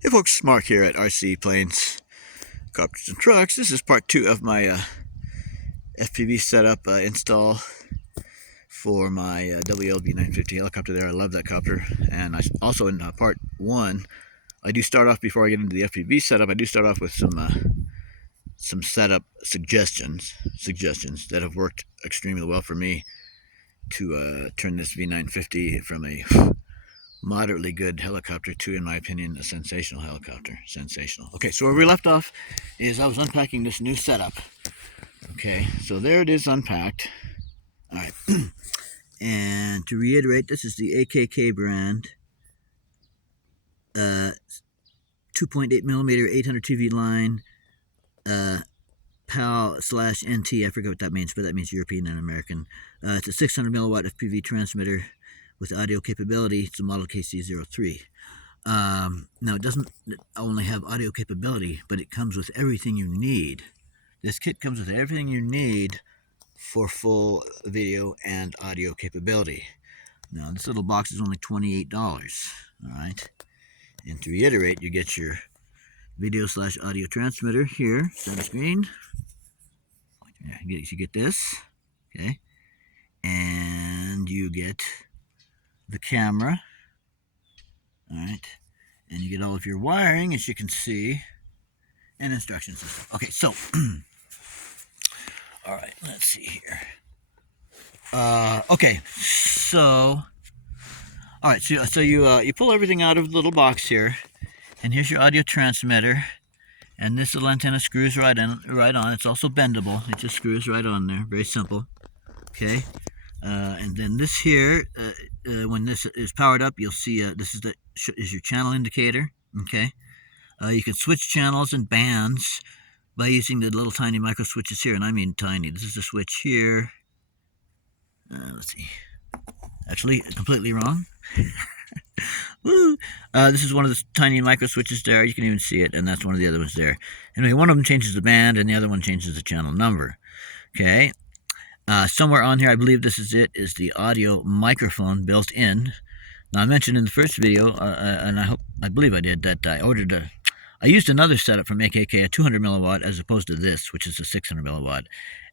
Hey folks, Mark here at RC Planes, Copters and Trucks. This is part 2 of my FPV setup install for my V950 helicopter there. I love that copter. And I also in part 1, I do start off, before I get into the FPV setup, I do start off with some setup suggestions that have worked extremely well for me to turn this V950 from a moderately good helicopter to, in my opinion, a sensational helicopter. Sensational. Okay, so where we left off is I was unpacking this new setup. Okay, so there it is unpacked. All right, and to reiterate, this is the AKK brand, 2.8 millimeter 800 TV line, PAL/NT. I forget what that means, but that means European and American. It's a 600 milliwatt FPV transmitter with audio capability. It's a model KC03. Now, it doesn't only have audio capability, but it comes with everything you need. This kit comes with everything you need for full video and audio capability. Now, this little box is only $28, all right? And to reiterate, you get your video/audio transmitter here, center screen. You get this, okay? And you get the camera, all right, and you get all of your wiring, as you can see, and instruction system. Okay, so all right, let's see here. Okay, so all right, so you pull everything out of the little box here, and here's your audio transmitter, and this little antenna screws right on. It's also bendable. It just screws right on there. Very simple. Okay. And then this here, when this is powered up, you'll see this is your channel indicator. Okay, you can switch channels and bands by using the little tiny micro switches here, and I mean tiny. This is a switch here. Let's see. Actually, completely wrong. Woo! This is one of the tiny micro switches there. You can even see it, and that's one of the other ones there. Anyway, one of them changes the band, and the other one changes the channel number. Okay. Somewhere on here, I believe this is it, is the audio microphone built in. Now, I mentioned in the first video, and I believe I did, that I used another setup from AKK, a 200 milliwatt, as opposed to this, which is a 600 milliwatt.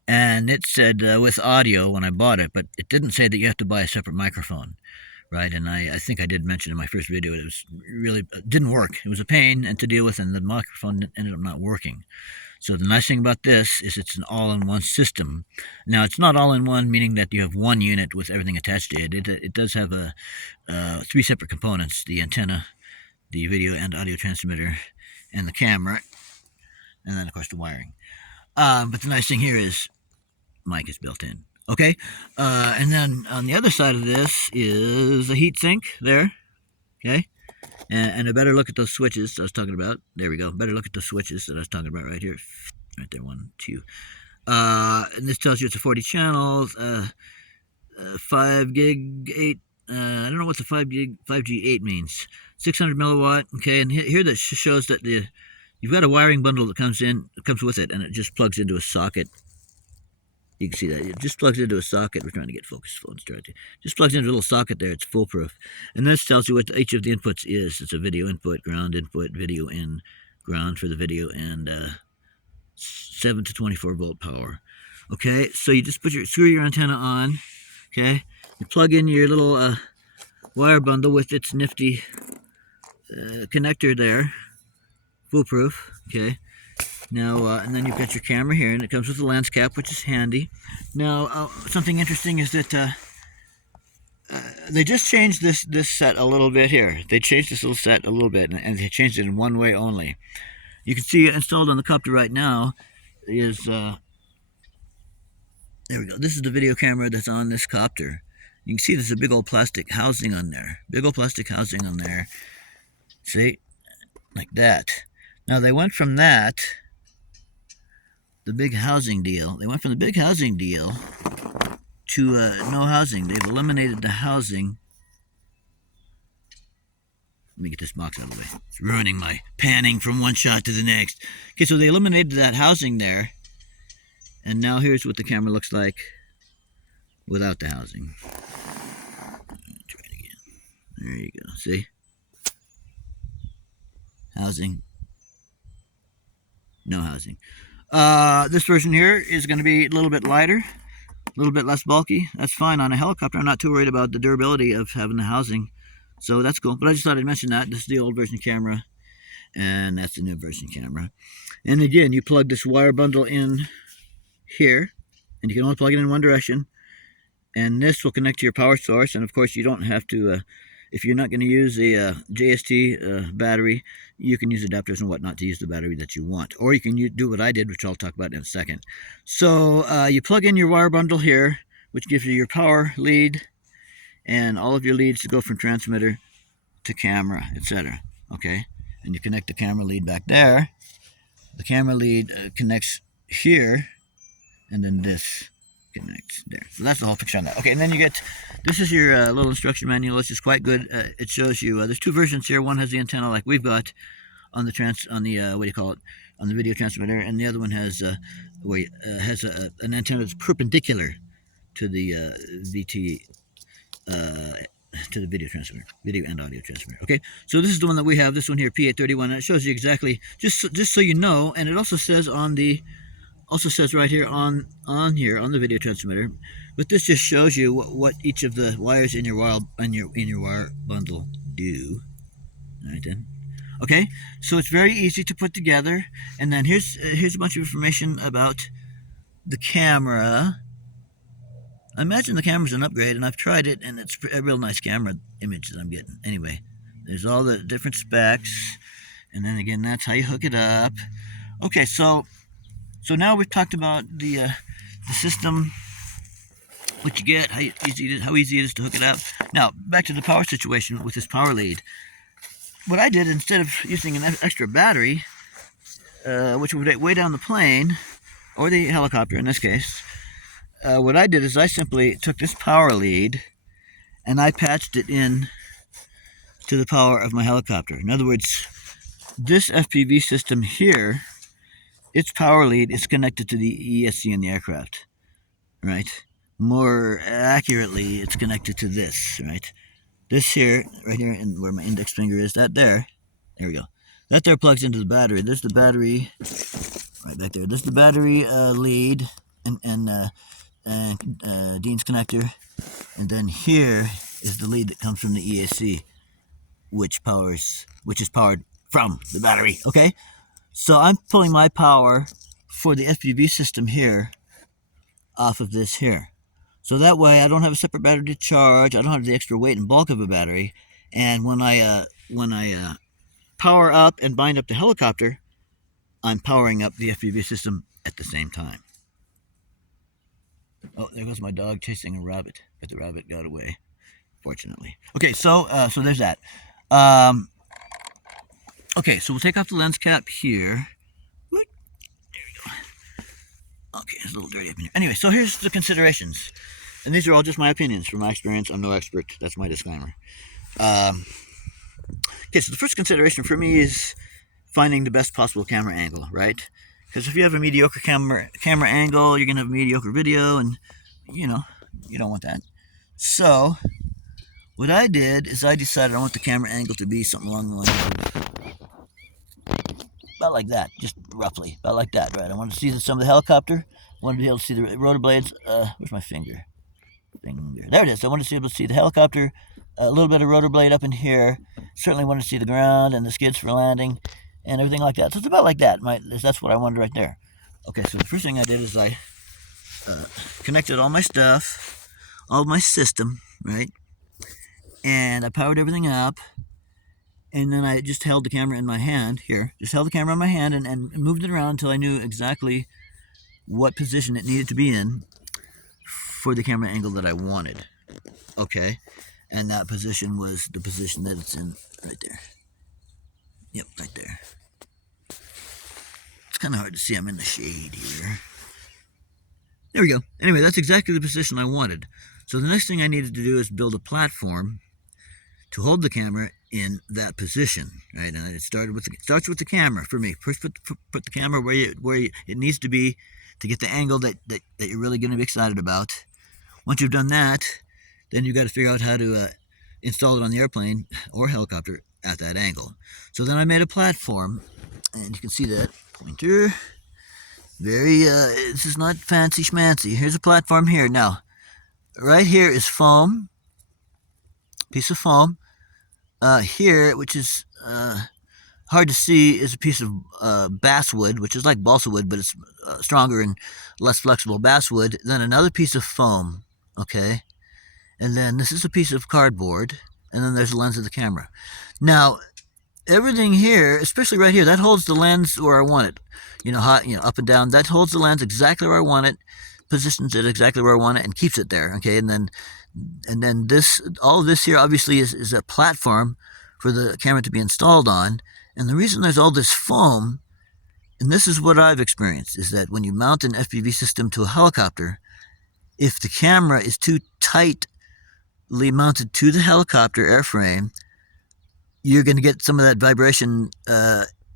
And it said with audio when I bought it, but it didn't say that you have to buy a separate microphone, right? And I think I did mention in my first video, it was really, didn't work. It was a pain and to deal with, and the microphone ended up not working. So the nice thing about this is it's an all-in-one system. Now, it's not all-in-one, meaning that you have one unit with everything attached to it. It does have 3 separate components: the antenna, the video and audio transmitter, and the camera, and then, of course, the wiring. But the nice thing here is mic is built in. Okay, and then on the other side of this is a heat sink there. Okay. And a better look at those switches I was talking about. There we go. Better look at the switches that I was talking about right here. Right there, 1, 2. And this tells you it's a 40 channels, 5 gig 8. I don't know what the 5G 8 means. 600 milliwatt. Okay, and here that shows that you've got a wiring bundle that comes with it, and it just plugs into a socket. You can see that it just plugs into a socket. We're trying to get focus phones directly. Just plugs into a little socket there. It's foolproof. And this tells you what each of the inputs is. It's a video input, video in, ground for the video, and 7 to 24 volt power. Okay, so you just screw your antenna on. Okay, you plug in your little wire bundle with its nifty connector there. Foolproof. Okay. Now, and then you've got your camera here, and it comes with a lens cap, which is handy. Now, something interesting is that they just changed this set a little bit here. They changed this little set a little bit, and they changed it in one way only. You can see installed on the copter right now is, there we go. This is the video camera that's on this copter. You can see there's a big old plastic housing on there. Big old plastic housing on there. See? Like that. Now, they went from that... the big housing deal. They went from the big housing deal to no housing. They've eliminated the housing. Let me get this box out of the way. It's ruining my panning from one shot to the next. Okay, so they eliminated that housing there. And now here's what the camera looks like without the housing. Try it again. There you go. See? Housing. No housing. This version here is going to be a little bit lighter, a little bit less bulky. That's fine on a helicopter. I'm not too worried about the durability of having the housing. So that's cool. But I just thought I'd mention that. This is the old version camera, and that's the new version camera. And again, you plug this wire bundle in here, and you can only plug it in one direction. And this will connect to your power source. And of course, you don't have to, if you're not going to use a JST battery, you can use adapters and whatnot to use the battery that you want. Or you can do what I did, which I'll talk about in a second. So you plug in your wire bundle here, which gives you your power lead and all of your leads to go from transmitter to camera, etc. Okay, and you connect the camera lead back there. The camera lead connects here, and then this connects there. So that's the whole picture on that. Okay, and then you get, this is your little instruction manual. It's just quite good. It shows you, there's two versions here. One has the antenna like we've got on the what do you call it, on the video transmitter, and the other one has an antenna that's perpendicular to the VT, to the video transmitter, video and audio transmitter. Okay, so this is the one that we have. This one here, P831, and it shows you exactly, just so you know, and it also says on the, right here on the video transmitter, but this just shows you what each of the wires in your wire bundle do. All right then. Okay, so it's very easy to put together. And then here's a bunch of information about the camera. I imagine the camera's an upgrade, and I've tried it, and it's a real nice camera image that I'm getting. Anyway, there's all the different specs, and then again, that's how you hook it up. Okay, so now we've talked about the system, what you get, how easy it is to hook it up. Now, back to the power situation with this power lead. What I did, instead of using an extra battery, which would weigh down the plane, or the helicopter in this case, what I did is I simply took this power lead and I patched it in to the power of my helicopter. In other words, this FPV system here, its power lead is connected to the ESC in the aircraft, right? More accurately, it's connected to this, right? This here, right here, and where my index finger is, that there we go. That there plugs into the battery. There's the battery, right back there. There's the battery lead and Dean's connector, and then here is the lead that comes from the ESC, which is powered from the battery. Okay, so I'm pulling my power for the FPV system here off of this here. So that way I don't have a separate battery to charge. I don't have the extra weight and bulk of a battery. And when I power up and bind up the helicopter, I'm powering up the FPV system at the same time. Oh, there goes my dog chasing a rabbit, but the rabbit got away, fortunately. Okay, so there's that. Okay, so we'll take off the lens cap here. There we go. Okay, it's a little dirty up in here. Anyway, so here's the considerations. And these are all just my opinions from my experience. I'm no expert. That's my disclaimer. Okay, so the first consideration for me is finding the best possible camera angle, right? Because if you have a mediocre camera angle, you're going to have mediocre video, and, you know, you don't want that. So, what I did is I decided I want the camera angle to be something along the lines of about like that, just roughly, about like that, right? I wanted to see some of the helicopter. I wanted to be able to see the rotor blades. Where's my finger? There it is. I wanted to be able to see the helicopter, a little bit of rotor blade up in here. Certainly wanted to see the ground and the skids for landing and everything like that. So it's about like that. That's what I wanted right there. Okay, so the first thing I did is I connected all my stuff, all my system, right? And I powered everything up. And then I just held the camera in my hand here. Just held the camera in my hand and moved it around until I knew exactly what position it needed to be in for the camera angle that I wanted. Okay, and that position was the position that it's in right there. Yep, right there. It's kind of hard to see. I'm in the shade here. There we go. Anyway, that's exactly the position I wanted. So the next thing I needed to do is build a platform to hold the camera in that position, right? And it starts with the camera for me. First, put the camera where it needs to be to get the angle that you're really going to be excited about. Once you've done that, then you've got to figure out how to install it on the airplane or helicopter at that angle. So then I made a platform, and you can see that pointer. Very, this is not fancy schmancy. Here's a platform here. Now, right here is foam, piece of foam. Here, which is hard to see, is a piece of basswood, which is like balsa wood, but it's stronger and less flexible basswood. Then another piece of foam, okay? And then this is a piece of cardboard, and then there's the lens of the camera. Now, everything here, especially right here, that holds the lens where I want it. Up and down, that holds the lens exactly where I want it, positions it exactly where I want it, and keeps it there, okay? And then this, all of this here obviously is a platform for the camera to be installed on. And the reason there's all this foam, and this is what I've experienced, is that when you mount an FPV system to a helicopter, if the camera is too tightly mounted to the helicopter airframe, you're going to get some of that vibration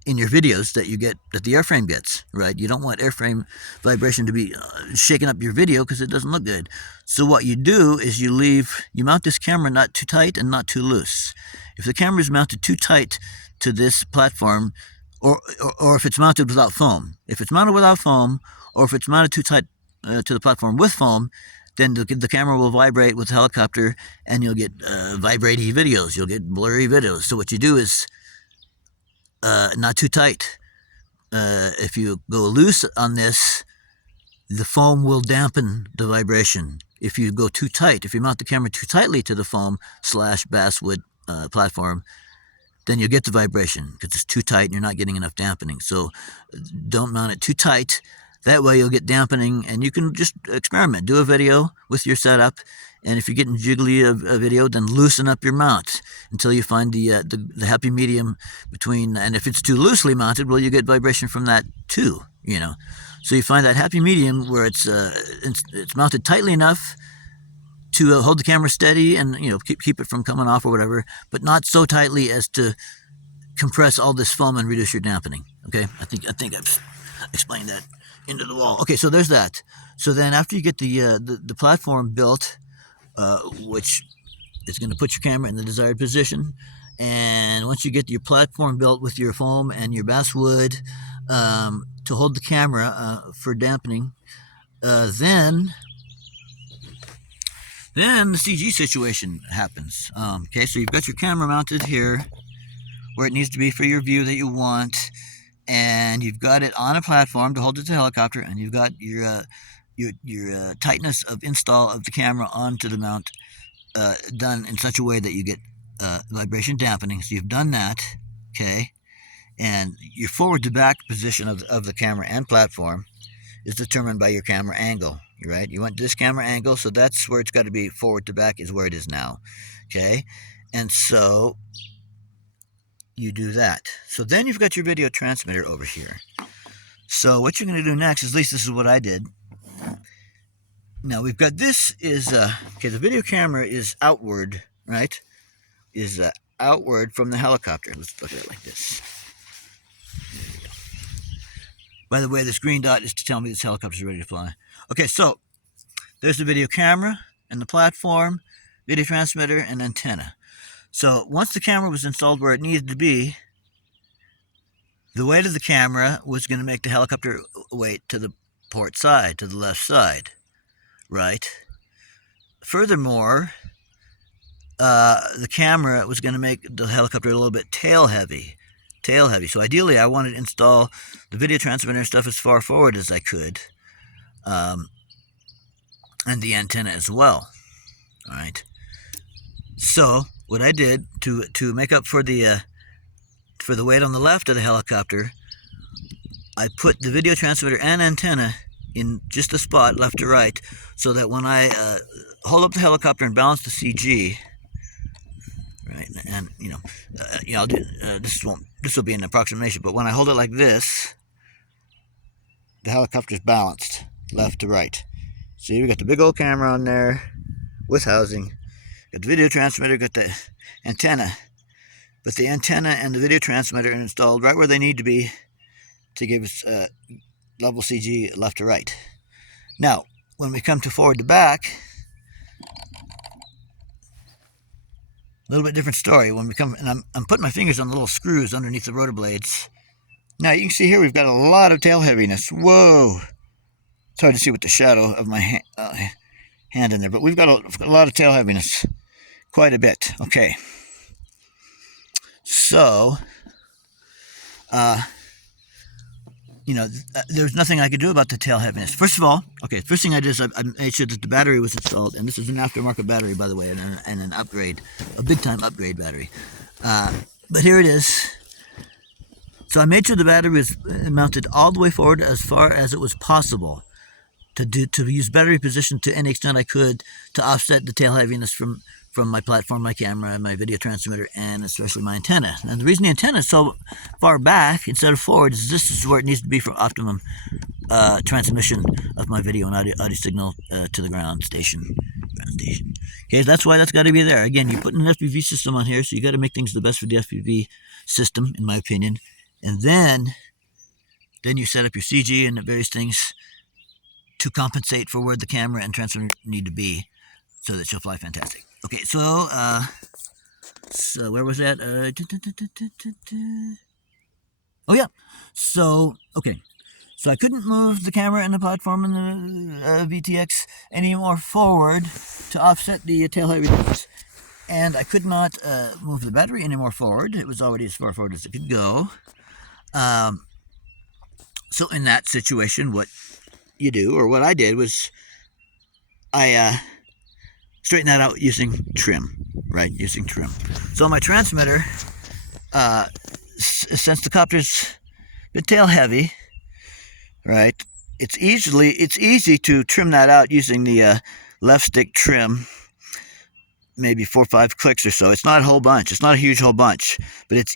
in your videos that the airframe gets, right? You don't want airframe vibration to be shaking up your video because it doesn't look good. So what you do is you mount this camera not too tight and not too loose. If the camera is mounted too tight to this platform, or if it's mounted without foam, if it's mounted without foam, or if it's mounted too tight to the platform with foam, then the camera will vibrate with the helicopter, and you'll get vibrating videos. You'll get blurry videos. So what you do is not too tight. If you go loose on this, the foam will dampen the vibration. If you go too tight, if you mount the camera too tightly to the foam / basswood platform, then you'll get the vibration because it's too tight and you're not getting enough dampening. So don't mount it too tight. That way you'll get dampening, and you can just experiment. Do a video with your setup, and if you're getting jiggly a video, then loosen up your mount until you find the happy medium between. And if it's too loosely mounted, well, you get vibration from that too. So you find that happy medium where it's mounted tightly enough to hold the camera steady and keep it from coming off or whatever, but not so tightly as to compress all this foam and reduce your dampening. Okay, I think I've explained that into the wall. Okay, so there's that. So then after you get the platform built, which is going to put your camera in the desired position, and once you get your platform built with your foam and your basswood to hold the camera for dampening, then the CG situation happens. Okay, so you've got your camera mounted here where it needs to be for your view that you want, and you've got it on a platform to hold it to the helicopter, and you've got your tightness of install of the camera onto the mount done in such a way that you get vibration dampening. So you've done that, okay, and your forward to back position of the camera and platform is determined by your camera angle, right? You want this camera angle, so that's where it's got to be. Forward to back is where it is now, okay? And so you do that. So then you've got your video transmitter over here. So what you're going to do next, at least this is what I did. Now we've got this is, okay, the video camera is outward, right? Is outward from the helicopter. Let's look at it like this. By the way, this green dot is to tell me this helicopter is ready to fly. Okay, so there's the video camera and the platform, video transmitter, and antenna. So once the camera was installed where it needed to be, the weight of the camera was going to make the helicopter weight to the port side, to the left side, right? Furthermore, the camera was going to make the helicopter a little bit tail heavy. So ideally, I wanted to install the video transmitter stuff as far forward as I could, and the antenna as well. All right. So what I did to make up for the weight on the left of the helicopter, I put the video transmitter and antenna in just a spot left to right, so that when I hold up the helicopter and balance the CG, right, and I'll do this will be an approximation, but when I hold it like this, the helicopter's balanced left to right. See, we got the big old camera on there with housing, got the video transmitter, got the antenna, but the antenna and the video transmitter are installed right where they need to be to give us level CG left to right. Now, when we come to forward to back, little bit different story when we come, and I'm putting my fingers on the little screws underneath the rotor blades. Now you can see here we've got a lot of tail heaviness. Whoa! It's hard to see with the shadow of my hand in there, but we've got a lot of tail heaviness, quite a bit. Okay, so there's nothing I could do about the tail heaviness. First of all, okay, first thing I did is I made sure that the battery was installed, and this is an aftermarket battery, by the way, and an upgrade, a big-time upgrade battery. But here it is. So I made sure the battery was mounted all the way forward as far as it was possible to use battery position to any extent I could to offset the tail heaviness from my platform, my camera, my video transmitter, and especially my antenna. And the reason the antenna is so far back instead of forward is this is where it needs to be for optimum transmission of my video and audio signal to the ground station. Okay, that's why that's got to be there. Again, you're putting an FPV system on here, so you got to make things the best for the FPV system, in my opinion. And then you set up your CG and the various things to compensate for where the camera and transmitter need to be so that you'll fly fantastic. Okay, so where was that? Oh yeah. So okay. So I couldn't move the camera and the platform and the VTX any more forward to offset the tail heaviness, and I could not move the battery any more forward. It was already as far forward as it could go. So in that situation, what you do, or what I did, was I straighten that out using trim, right? Using trim. So my transmitter, since the copter's a bit tail heavy, right? It's easy to trim that out using the left stick trim, maybe 4 or 5 clicks or so. It's not a whole bunch. It's not a huge whole bunch, but it's